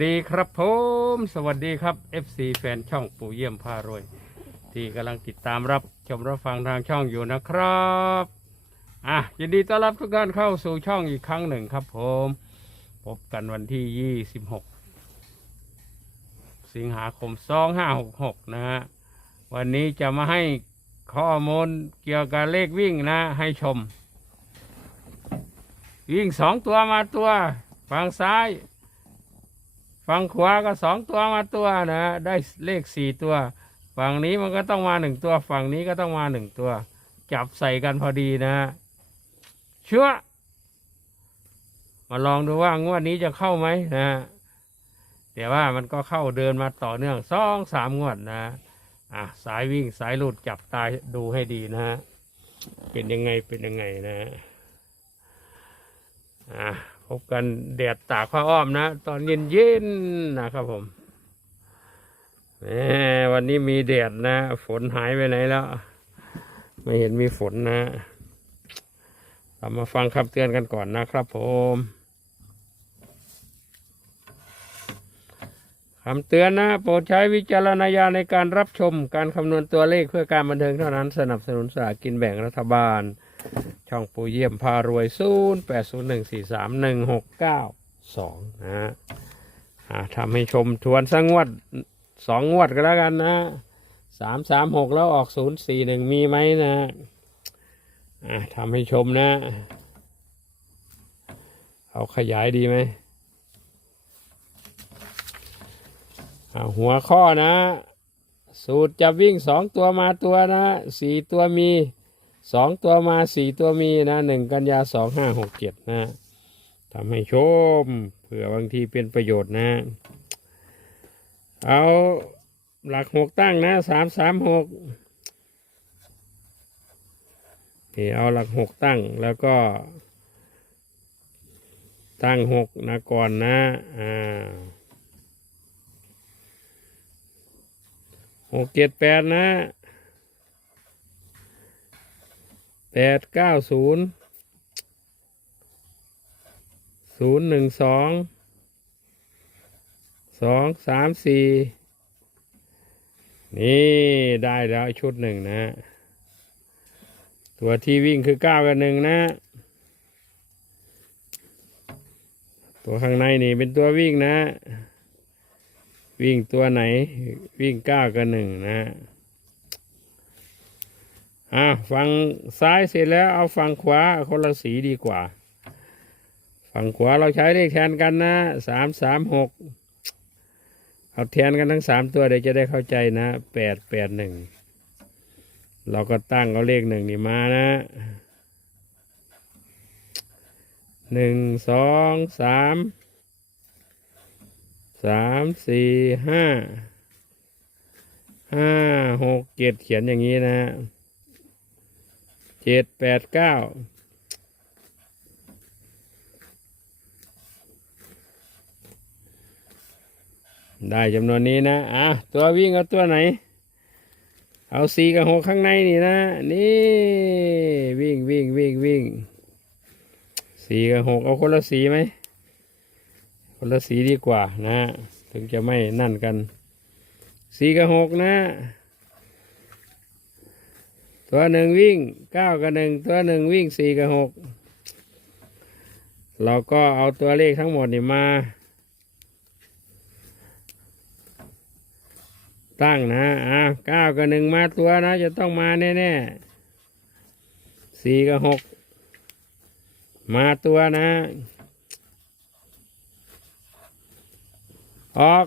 ดีครับผมสวัสดีครับ FC แฟนช่องปู่เยี่ยมพารวย ที่กำลังติดตามรับชมรับฟังทางช่องอยู่นะครับอะยินดีต้อนรับทุกท่านเข้าสู่ช่องอีกครั้งหนึ่งครับผม พบกันวันที่ 26 สิงหาคม 2566 นะฮะวันนี้จะมาให้ข้อมูลเกี่ยวกับเลขวิ่งนะ ให้ชม วิ่งสองตัวมาตัวฝั่งซ้าย ฝั่งขวาก็สองตัวมาตัวนะ ได้เลขสี่ตัว ฝั่งนี้มันก็ต้องมาหนึ่งตัว ฝั่งนี้ก็ต้องมาหนึ่งตัว จับใส่กันพอดีนะเชื่อมาลองดูว่างวดนี้จะเข้าไหมนะแต่ว่ามันก็เข้าเดินมาต่อเนื่องสองสามงวดนะอะสายวิ่งสายหลุดจับตายดูให้ดีนะเป็นยังไงเป็นยังไงนะอะ พบกันแดดตากผ้าอ้อมนะ ตอนเย็นเย็นๆนะครับผมแหมวันนี้มีแดดนะ ฝนหายไปไหนแล้ว ไม่เห็นมีฝนนะเรามาฟังคำเตือนกันก่อนนะครับผมคำเตือนนะ โปรดใช้วิจารณญาณในการรับชมการคำนวณตัวเลขเพื่อการบันเทิงเท่านั้นสนับสนุนสลากกินแบ่งรัฐบาล ช่องปูเยี่ยมพารวยศูนย์แปดศูนย์หนึ่งสี่สามหนึ่งหกเก้าสองนะฮะทำให้ชมทวนสักงวดสองงวดก็แล้วกันนะสามสามหกแล้วออกศูนย์สี่หนึ่งมีไหมนะอ่าทำให้ชมนะ เอาขยายดีไหมหัวข้อนะ สูตรจะวิ่งสองตัวมาตัวนะสี่ตัวมี สองตัวมาสี่ตัวมีนะหนึ่งกันยาสองห้าหกเจ็ดนะทำให้ชมเผื่อบางทีเป็นประโยชน์นะ เอาหลักหกตั้งนะสามสามหกนี่เอาหลักหกตั้งแล้วก็ ตั้งหกนะก่อนนะอ่าหกเจ็ดแปดนะ แปดเก้าศูนย์ศูนย์หนึ่งสองสองสามสี่นี่ได้แล้วชุดหนึ่งนะ ตัวที่วิ่งคือเก้ากับหนึ่งนะ ตัวข้างในนี่เป็นตัววิ่งนะ วิ่งตัวไหนวิ่งเก้ากับหนึ่งนะ อะฝั่งซ้ายเสร็จแล้วเอาฝั่งขวาคนละสีดีกว่า ฝั่งขวาเราใช้เลขแทนกันนะสามสามหกเอาแทนกันทั้งสามตัวเดี๋ยวจะได้เข้าใจนะแปดแปดหนึ่งเราก็ตั้งเอาเลขหนึ่งนี่มานะหนึ่งสองสามสามสี่ห้าห้าหกเจ็ดเขียนอย่างนี้นะ เจ็ดแปดเก้าได้จำนวนนี้นะอะตัววิ่งเอาตัวไหน เอาสี่กับหกข้างในนี่นะ นี่วิ่งวิ่งวิ่งวิ่งสี่กับหกเอาคนละสีไหม คนละสีดีกว่านะ ถึงจะไม่นั่นกันสี่กับหกนะ ตัวหนึ่งวิ่งเก้ากับหนึ่งตัวหนึ่งวิ่งสี่กับหกเราก็เอาตัวเลขทั้งหมดนี่มา ตั้งนะอ่าเก้ากับหนึ่งมาตัวนะ จะต้องมาแน่ๆสี่กับหกมาตัวนะ ออก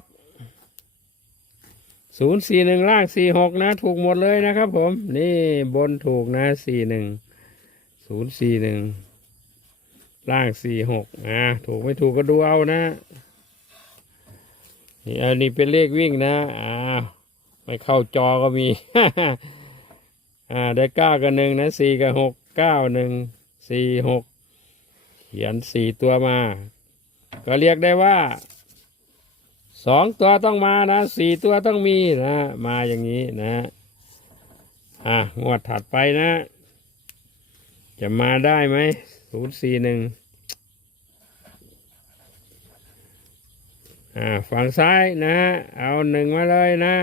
ศูนย์สี่หนึ่งล่างสี่หกนะ ถูกหมดเลยนะครับผม นี่บนถูกนะสี่หนึ่งศูนย์สี่หนึ่งล่างสี่หกอ่าถูกไม่ถูกก็ดูเอานะนี่อันนี้เป็นเลขวิ่งนะอ่าไม่เข้าจอก็มี อ่าได้เก้ากับหนึ่งนะสี่กับหกเก้าหนึ่งสี่หกเขียนสี่ตัวมา ก็เรียกได้ว่า สองตัวต้องมานะสี่ตัวต้องมีนะ มาอย่างนี้นะอะงวดถัดไปนะ จะมาได้ไหมศูนย์สี่หนึ่งอ่าฝั่งซ้ายนะ เอาหนึ่งมาเลยนะ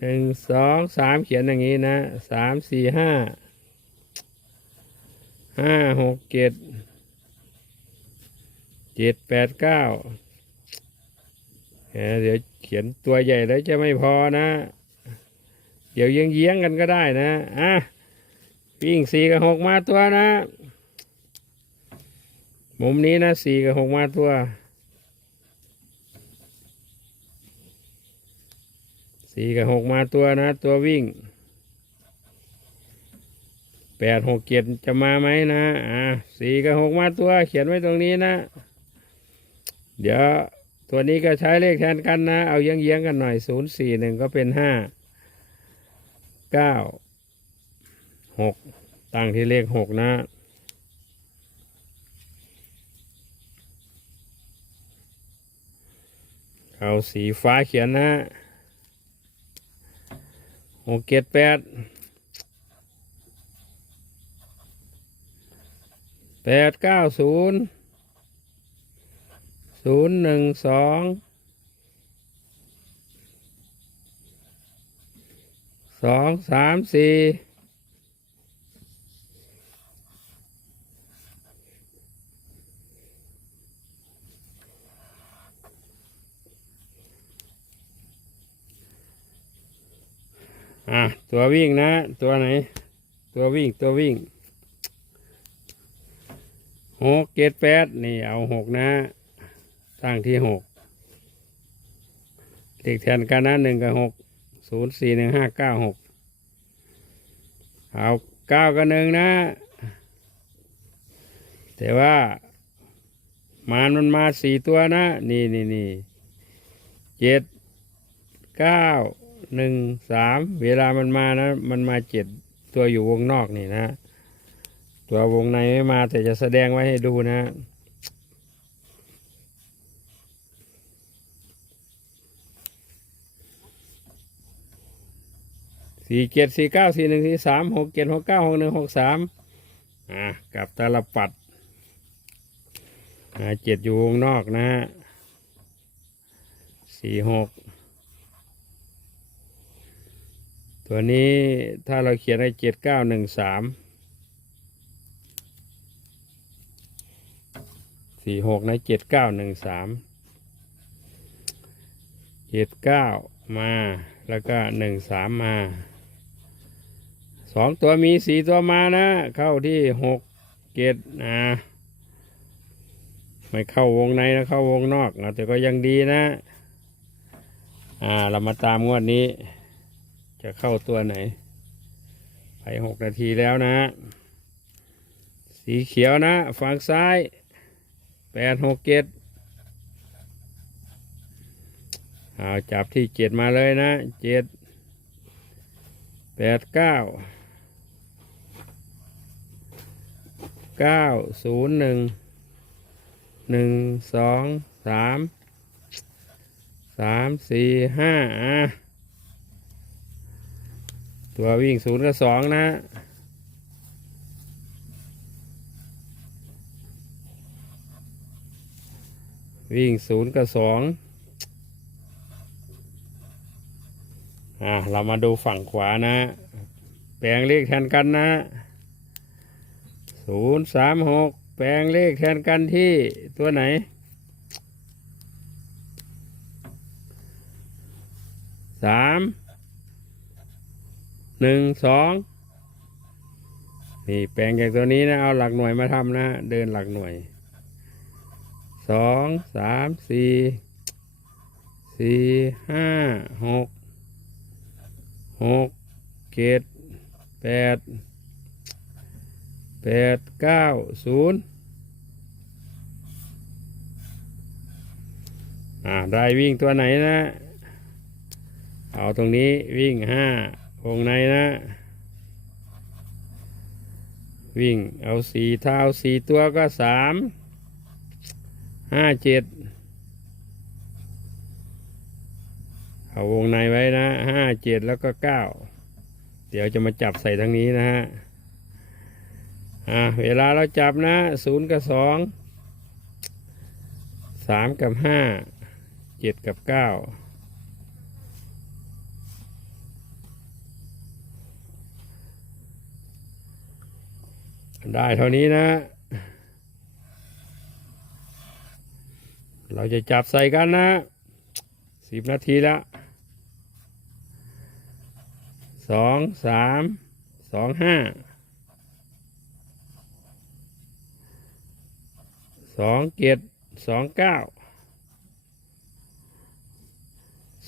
หนึ่งสองสามเขียนอย่างนี้นะสามสี่ห้าห้าหกเจ็ดเจ็ดแปดเก้า เดี๋ยวเขียนตัวใหญ่แล้วจะไม่พอนะ เดี๋ยวเยียงเยียงกันก็ได้นะอะวิ่งสี่กับหกมาตัวนะ มุมนี้นะสี่กับหกมาตัวสี่กับหกมาตัวนะ ตัววิ่งแปดหกเจ็ดจะมาไหมนะ อ่าสี่กับหกมาตัว เขียนไว้ตรงนี้นะ เดี๋ยว ตัวนี้ก็ใช้เลขแทนกันนะ เอาเยียงเยียงกันหน่อยศูนย์สี่หนึ่งก็เป็นห้าเก้าหกตั้งที่เลขหกนะเอาสีฟ้าเขียนนะหกเจ็ดแปดแปดเก้าศูนย์ ศูนย์หนึ่งสองสองสามสี่อะตัววิ่งนะ ตัวไหน ตัววิ่งตัววิ่งหกเจ็ดแปดนี่เอาหกนะ ตั้งที่หกเลขแทนกันนะหนึ่งกับหกศูนย์สี่หนึ่งห้าเก้าหกเอาเก้ากับหนึ่งนะ แต่ว่ามารมันมาสี่ตัวนะ นี่นี่นี่เจ็ดเก้าหนึ่งสามเวลามันมานะ มันมาเจ็ดตัวอยู่วงนอกนี่นะ ตัววงในไม่มาแต่จะแสดงไว้ให้ดูนะ สี่เจ็ดสี่เก้าสี่หนึ่งสี่สามหกเจ็ดหกเก้าหกหนึ่งหกสามอะกับตาลปัดอ่าเจ็ดอยู่วงนอกนะฮะสี่หกตัวนี้ถ้าเราเขียนให้เจ็ดเก้าหนึ่งสามสี่หกนะเจ็ดเก้าหนึ่งสามเจ็ดเก้ามาแล้วก็หนึ่งสามมา สองตัวมีสี่ตัวมานะ เข้าที่หกเกตอ่าไม่เข้าวงในนะเข้าวงนอกนะแต่ก็ยังดีนะ อ่า เรามาตามงวดนี้ จะเข้าตัวไหน ไปหกนาทีแล้วนะ สีเขียวนะ ฝั่งซ้ายแปดหกเกตเอาจับที่เจ็ดมาเลยนะเจ็ดแปดเก้า เก้าศูนย์หนึ่งหนึ่งสองสามสามสี่ห้าอะตัววิ่งศูนย์กับสองนะวิ่งศูนย์กับสองอะเรามาดูฝั่งขวานะ แปลงเลขแทนกันนะ ศูนย์สามหกแปลงเลขแทนกันที่ตัวไหน สาม หนึ่ง สอง นี่แปลงจากตัวนี้นะ เอาหลักหน่วยมาทำนะ เดินหลักหน่วย สอง สาม สี่ สี่ ห้า หก หก เจ็ด แปด แปดเก้าศูนย์อ่าได้วิ่งตัวไหนนะ เอาตรงนี้วิ่งห้าวงในนะ วิ่งเอาสี่เท้าสี่ตัวก็สามห้าเจ็ดเอาวงในไว้นะห้าเจ็ดแล้วก็เก้าเดี๋ยวจะมาจับใส่ทั้งนี้นะฮะ อ่าเวลาเราจับนะศูนย์กับสองสามกับห้าเจ็ดกับเก้าได้เท่านี้นะ เราจะจับใส่กันนะสิบนาทีแล้วสองสามสองห้า สองเจ็ดสองเก้า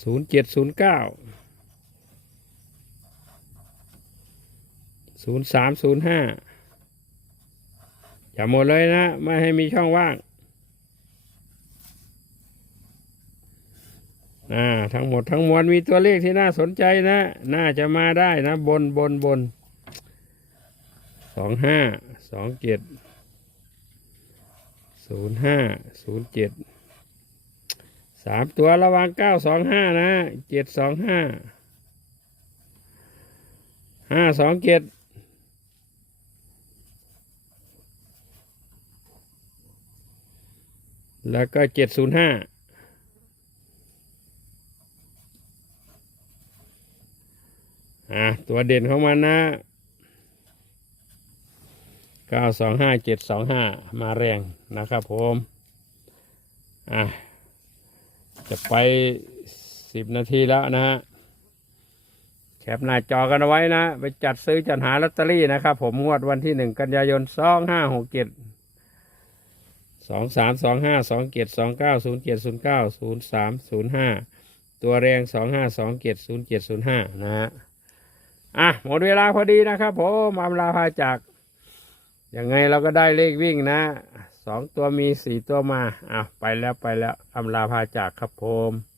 ศูนย์เจ็ดศูนย์เก้าศูนย์สามศูนย์ห้าอย่าหมดเลยนะ ไม่ให้มีช่องว่าง อ่า ทั้งหมดทั้งมวลมีตัวเลขที่น่าสนใจนะ น่าจะมาได้นะ บนบนบนสองห้าสองเจ็ด ศูนย์ห้าศูนย์เจ็ดสามตัวระวังเก้าสองห้านะเจ็ดสองห้าห้าสองเจ็ดแล้วก็เจ็ดศูนย์ห้าอะตัวเด่นของมันนะ เก้าสองห้าเจ็ดสองห้ามาแรงนะครับผมอะจะไปสิบนาทีแล้วนะฮะแคปหน้าจอกันเอาไว้นะ ไปจัดซื้อจัดหาลอตเตอรี่นะครับ ผมงวดวันที่หนึ่งกันยายนสองห้าหกเจ็ดสองสามสองห้าสองเจ็ดสองเก้าศูนย์เจ็ดศูนย์เก้าศูนย์สามศูนย์ห้าตัวแรงสองห้าสองเจ็ดศูนย์เจ็ดศูนย์ห้านะฮะอะหมดเวลาพอดีนะครับผมอำลาพาจาก ยังไงเราก็ได้เลขวิ่งนะสองตัวมีสี่ตัวมาอะไปแล้วไปแล้วอำลาพาจากครับผม